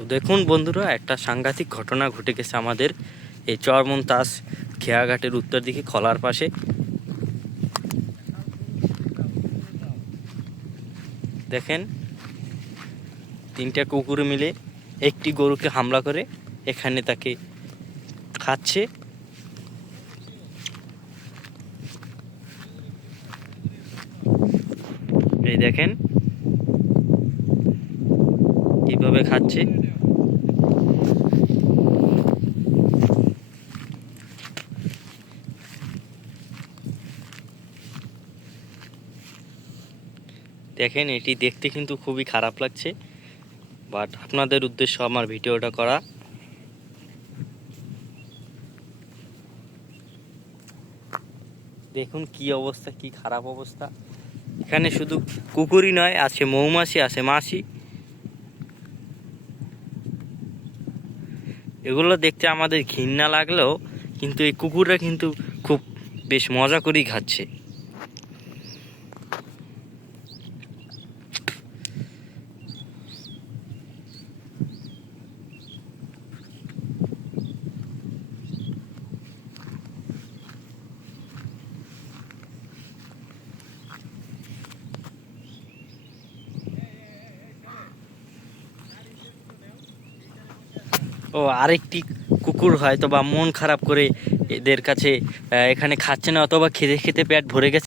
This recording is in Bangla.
তো দেখুন বন্ধুরা, একটা সাংঘাতিক ঘটনা ঘটে গেছে আমাদের এই চরমন্তাজ খেয়াঘাটের উত্তর দিকে খলার পাশে। দেখেন, তিনটা কুকুর মিলে একটি গরুকে হামলা করে এখানে তাকে খাচ্ছে। এই দেখেন কিভাবে খাচ্ছে। দেখেন, এটি দেখতে কিন্তু খুবই খারাপ লাগছে, বাট আপনাদের উদ্দেশ্য আমার ভিডিওটা করা। দেখুন কি অবস্থা, কি খারাপ অবস্থা। এখানে শুধু কুকুরই নয়, আছে মৌমাছি, আছে মাছি। এগুলো দেখতে আমাদের ঘৃণা লাগলেও কিন্তু এই কুকুররা কিন্তু খুব বেশ মজা করেই খাচ্ছে। ও আরেকটি কুকুর হয়তো বা মন খারাপ করে এদের কাছে এখানে খাচ্ছে না, অথবা খেতে খেতে পেট ভরে গেছে।